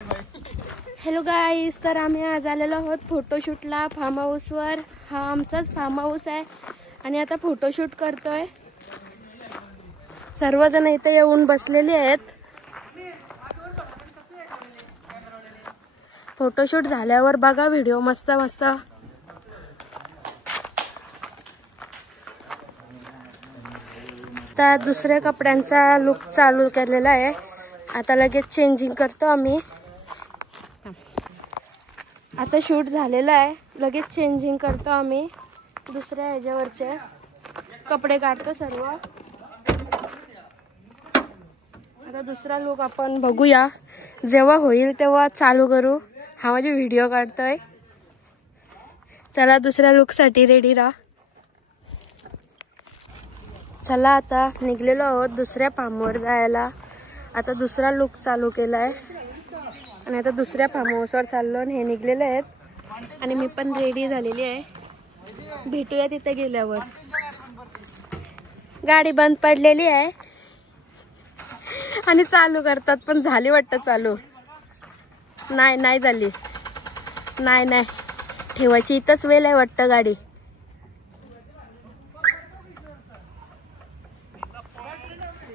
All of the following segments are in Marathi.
हॅलो गाईज, तर आम्ही आज आलेलो आहोत फोटोशूटला फार्म हाऊसवर. हा आमचाच फार्म हाऊस आहे आणि आता फोटोशूट करतोय. सर्वजण इथे येऊन बसलेले आहेत. फोटोशूट झाल्यावर बघा व्हिडिओ मस्त मस्त. आता दुसऱ्या कपड्यांचा लुक चालू केलेला आहे. आता लगेच चेंजिंग करतो आम्ही. आता शूट झालेला आहे, लगेच चेंजिंग करतो आम्ही. दुसऱ्या ह्याच्यावरचे कपडे काढतो सर्व. आता दुसरा लुक आपण बघूया, जेव्हा होईल तेव्हा चालू करू. हा माझे व्हिडिओ काढतोय. चला दुसऱ्या लुक साठी रेडी राहा. चला आता निघलेलो आहोत दुसऱ्या फार्मवर जायला. आता दुसरा लुक चालू केलाय आणि आता दुसऱ्या फार्म हाऊसवर चाललो. आणि हे निघलेले आहेत आणि मी पण रेडी झालेली आहे. भेटूया तिथे गेल्यावर. गाडी बंद पडलेली आहे आणि चालू करतात, पण झाली वाटतं चालू. नाही झाली. नाही ठेवायची इथंच वेळ आहे वाटतं गाडी.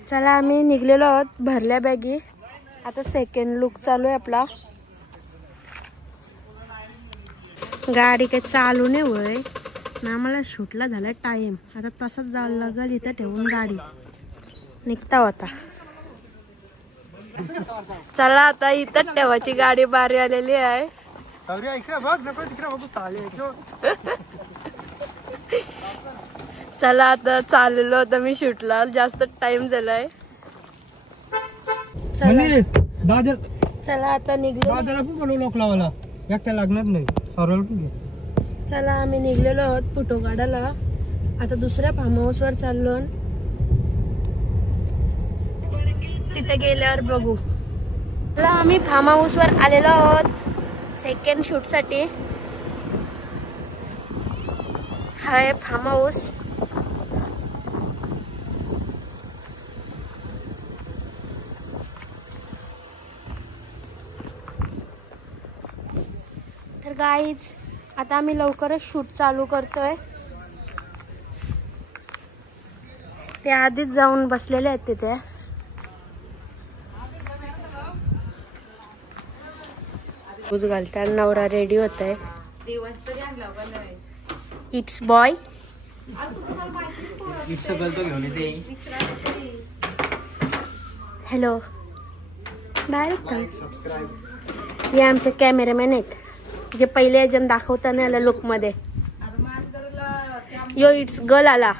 चला आम्ही निघलेलो आहोत, भरल्या बॅगी. आता सेकंड लुक चालू आहे आपला. गाडी काही चालू नाही होय ना, मला शूटला झाला टाइम. आता तसंच जावं लागेल, इथं ठेवून गाडी निघता होता. चला आता इथं ठेवायची गाडी बारी आलेली आहे. चला आता चाललेलो होतं मी शूटला, जास्त टाइम झालाय. चला आता निघलो. चला आम्ही निघलेलो आहोत फोटो काढायला. आता दुसऱ्या फार्म हाऊस वर चाललो, तिथे गेल्यावर बघू. चला आम्ही फार्म हाऊस वर आलेलो आहोत सेकंड शूट साठी. हा आहे फार्म हाऊस. तर गाईज आता आम्ही लवकरच शूट चालू करतोय. ते आधीच जाऊन बसलेले आहेत तिथे. पूज घालता नवरा रेडी होत आहे. It's boy. Hello direct. हे आमचे कॅमेरामॅन आहेत जे पहिले जण दाखवताना आला लुक मध्ये. यो इट्स गर्ल आला.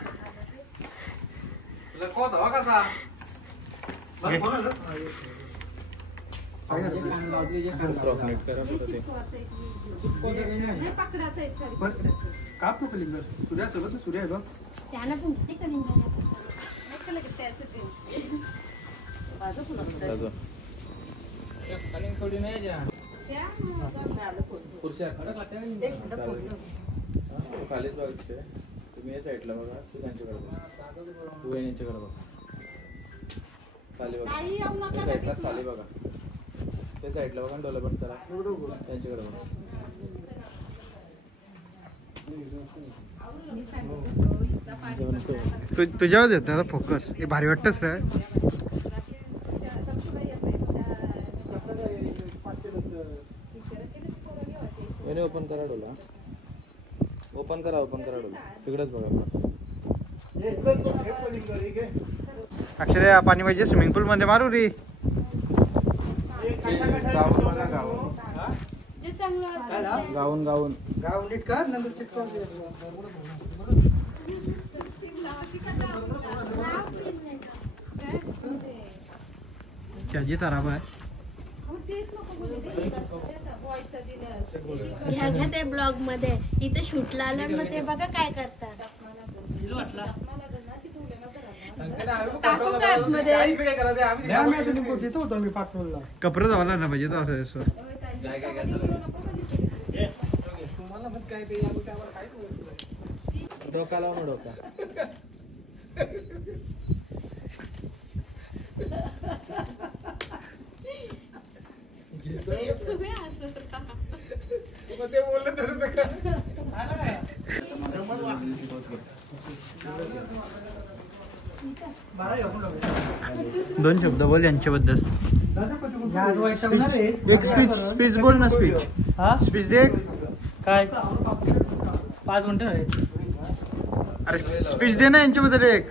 खालीच बघायचे तुम्ही या साईडला बघा, तू त्यांच्याकडे बघा, तू यांच्याकडे बघा. खाली बघा, साईडला खाली बघा, त्या साईडला बघा. डेव्हलपमेंट करा, त्यांच्याकडे बघा. तुझ्यावर येत फोकस. हे भारी वाटतच रे. ओपन करा डोला, ओपन करा डोला. तिकडेच बघा. अक्षरे पाणी पाहिजे स्विमिंग पूल मध्ये मारू रे. गाऊन नीट कर नंतर त्याची खराब आहे. घ्या ते ब्लॉग मध्ये. इथे शूटला आलं ना, ते बघा काय करतात. कपडे जावला ना पाहिजे असं. डोका लावून डोका. ते बोलले तसं दोन शब्द बोल यांच्याबद्दल. एक स्पीच बोल ना. स्पीच दे. काय 5 मिनिटं आहे. अरे स्पीच दे ना यांच्याबद्दल एक.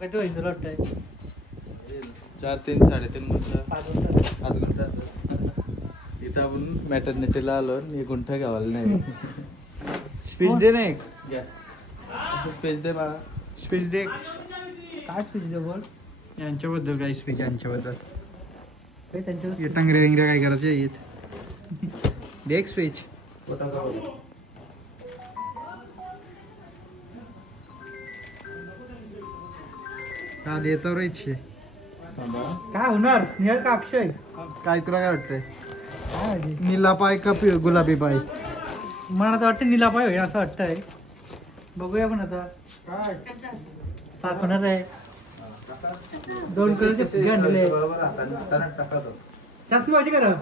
किती होईल तुला वाटतंय? 4 3 3.5 मिनिटं 5 घंटा असं. इथं आपण मॅटर्निटीला आलो. 1 गुंठा गावाला नाही. स्पीच दे ना एक. स्पेस दे बाळा. स्पीच दे. काय स्पीच दे बोल. यांच्याबद्दल काय स्पीच यांच्याबद्दल. त्यांच्या टंगरे विंगरे काय करायचे आहेत. दे एक स्पीच. काल येतो रे इच्छे. काय होणार स्नेहल का अक्षय? काय तुला काय वाटतंय? काय माहिती? निला पाय का गुलाबी पाय? मला तर वाटतं निला पाय होईल असं वाटतंय. बघूया पण आता. सात होणार आहे. 2 कलरचे फुगे आणले. चष्मा पाहिजे का?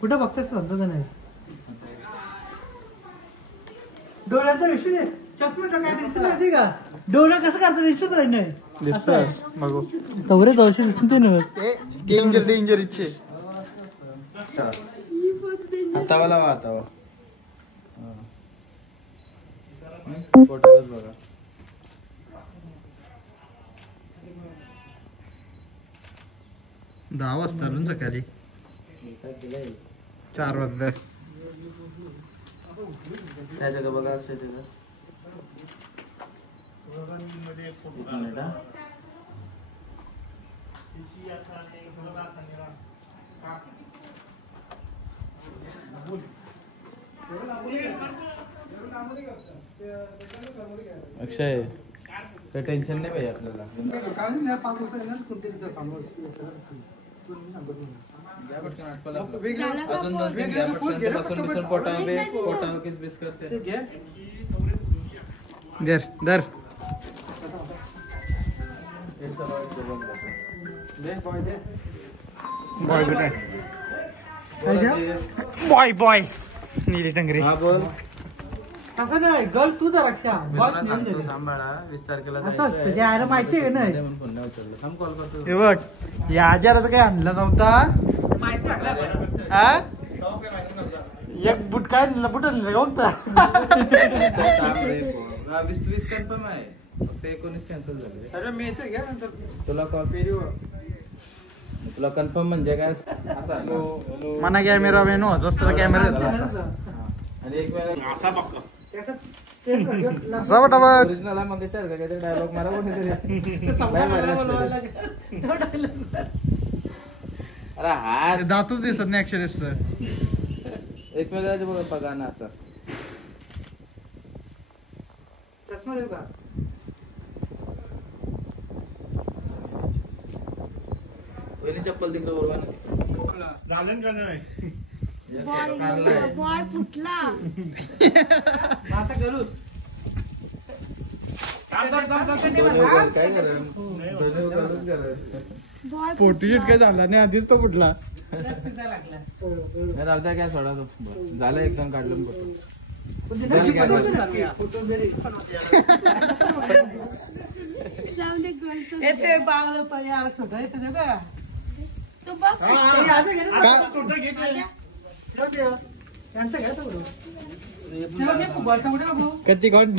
कुठं बघतेस म्हणतो नाही. डोळ्याचा विषय चष्मा काय टेन्शन माहिती का? डोळा कसं करतो विषय तर नाही दिसत बघू. तवरे जाऊशी दिसते ना. डेंजर डेंजर इच्छे. हातावाला हातावा. फोटोच बघा. दहा वाजता आलो ना सकाळी. 4 वाजता. त्याच्या बघा अक्षयच्या. अक्षय काही टेन्शन नाही पाहिजे आपल्याला. अजून 2-3 पोटा किस बिस करते. दर दर. बॉय बेटा. बॉय बॉय नीली टंगरे. हा बोल. असं नाही गर्ल तू तर रक्षा. थांबाळा 20 तारखेला असं असतं जे आयला माहिती आहे ना. फोन नाही उचलला. थांब कॉल करतो. हे बघ या आजाराचं काही आणलं नव्हता. माहिती आहे हा एक बुट काय बुट आणलं का? 20 कन्फर्म आहे. फक्त 19 कॅन्सल झाले. सर्व मी येते घ्या नंतर. तुला कॉपी देऊ. तुला कन्फर्म म्हणजे काय असा मना कॅमेरा मेनू असतो कॅमेरा आणि एक वेळा असा फटाफट. ओरिजिनल मग कशाला काहीतरी डायलॉग मारा कोणीतरी. अरे हा दातच दिसत नाही अक्षरेश. एक वेगळा बघा बघा ना असं. चष्मा देऊ का? पहिली चप्पल तिकडे बरोबर झालं का नाही? बॉय फुटला. आता करूच. काय करा फोटोशूट काय झाला नाही आधीच तो कुठला. राहता काय सोडा तो. झालं एकदम काढलं फोटो. येते बाळ पाहिजे आला छोटा येते ते बघा. तू बघ. त्यांचं घ्या तो. शिवने फुटबॉलचा कुठे बघू. कधी कोण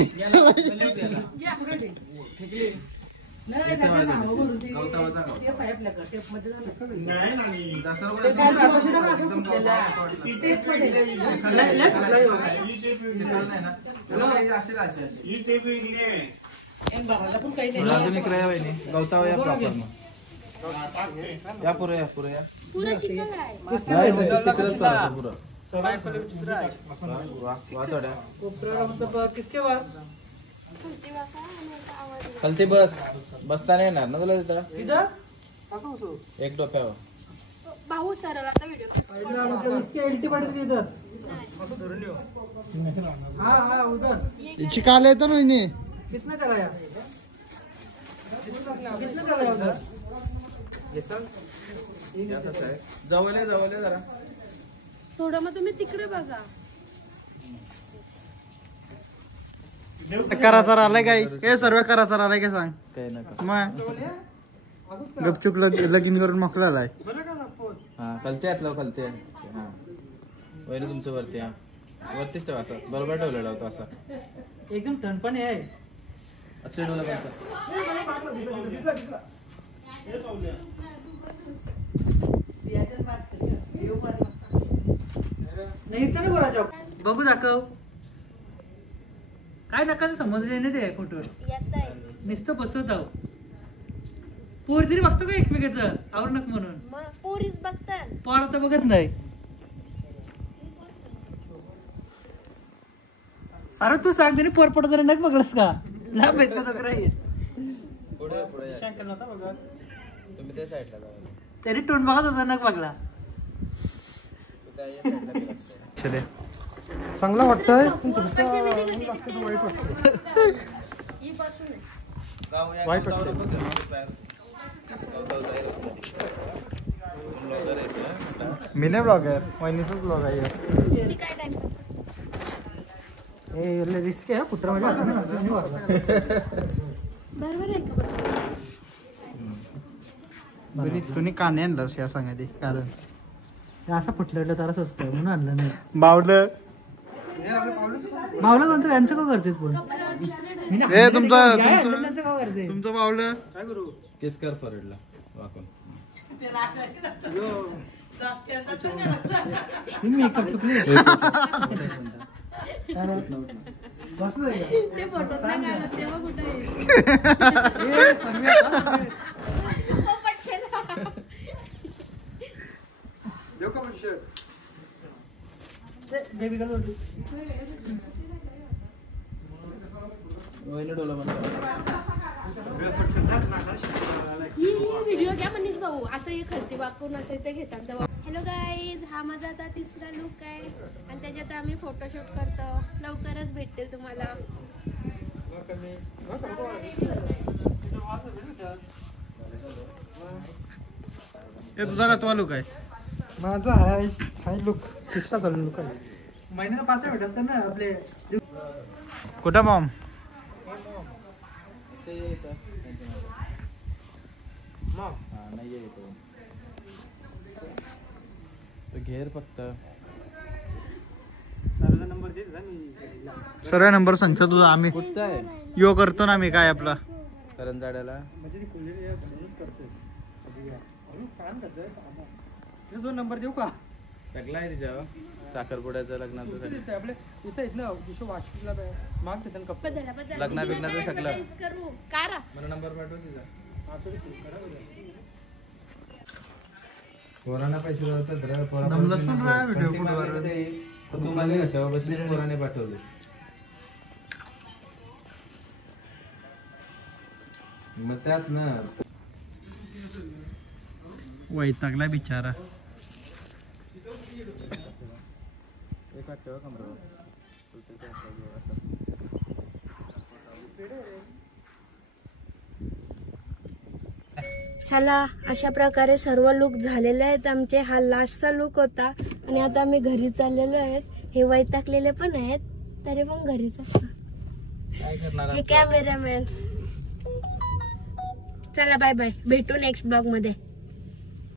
अजून इकडे या बहिणी. गवताव या प्रॉपर मग. या पुरं या पुरं या. पुरं चिखल आहे. नाही तसं तिकडेच करायचं पुरं. किसके पास खालती बस. बसता नाही येणार ना तुला तिथं. इधर एक डोक्यावर. भाऊ सरळ आता व्हिडिओ. इसके एलटी पड़ती इधर. हाँ हाँ उधर. शिकायला येतं ना हिने. कितना चलाया? कितना चलाया उधर? जवळ जवळ जरा. थोडं मग तुम्ही तिकडे बघा. कराचा आलाय काय हे सर्व कराचा आलाय काय सांग काही नका. मग गपचूप लगीन करून मोकला आलाय. हा कलते आतलं कलते. हा वैर तुमचं वरती. हा वरतीच ठेवा असं बरोबर ठेवलेला होता असा. एकदम ठणपणे आहे. अक्षय डोला बघता. नाही का बोलायचं बघू दाखव. काय नका समज येणे ते फोटो नुसतं बसवत आहो. पोर तरी बघतो का एकमेकाचं आवर नक म्हणून. पोरीच बघतात. पोर आता बघत नाही. सारं तू सांग तरी पोर पडत नाही बघलस का लांब आहेत का तक्रार पुढे पुढे तुम्ही त्या साईडला जावा. तरी तोंड बघत होता नक बघला. चांगला वाटतंय. वाईट मी नाही ब्लॉगर वहिनीचाच ब्लॉग आहे. रिस्क आहे कुत्रा तुम्ही काने आणलंस या सांगायची कारण असं फुटलं तरच असतं म्हणून आणलं नाही. बावलं मावला कोणतं यांचं का करते पण हे तुमचं त्यांचं का करते. तुमचं बावलं केस कर फॉरवर्डला वाकून. मेकअप चुकले ते फोटोत नाही घालत तेव्हा कुठे बेबी गर्ल होती. वहिनी डोला म्हणता. ही व्हिडिओ घ्या मनीष भाऊ. असं हे खलती वाकून असं इथे घेतात. हॅलो गाईज, हा माझा आता तिसरा लुक आहे आणि त्याच्यात आम्ही फोटोशूट करतो. लवकरच भेटतील तुम्हाला. हे तुझा का लुक आहे. माझा हाय लुक तिसरा चालू लुक आहे. महिन्याला 5 भेट असतात ना आपले. कुठं मॉम नाही येतो तो घेर फक्त. सर्व नंबर सांगतो तुझा. आम्ही कुठचा आहे यो करतो ना आम्ही काय आपला करंजाड्याला. जो नंबर देऊ का सगळं आहे तिच्यावर. साखरपुड्याचं लग्नाचं सगळं. आपले इथं आहेत ना दुसरं वाशिकला माग देतात कप. लग्ना बिग्नाचं सगळं. करू कारा मला नंबर पाठव तिचा. पोरांना पैसे दमलंच पण नाही व्हिडिओ फोटोवर. तुम्हाला कशावर बसलीस पोराने पाठवलीस. मग त्यात ना वैतागला बिचारा. एक हात ठेवा कमरावर. चला, अशा प्रकारे सर्व लुक झालेले आहेत आमचे. हा लास्टचा लुक होता आणि आता आम्ही घरी चाललेलो आहेत. हे वैतागलेले पण आहेत तरी पण घरी काय करणार. हे कॅमेरामॅन. चला बाय बाय, भेटू नेक्स्ट ब्लॉग मध्ये.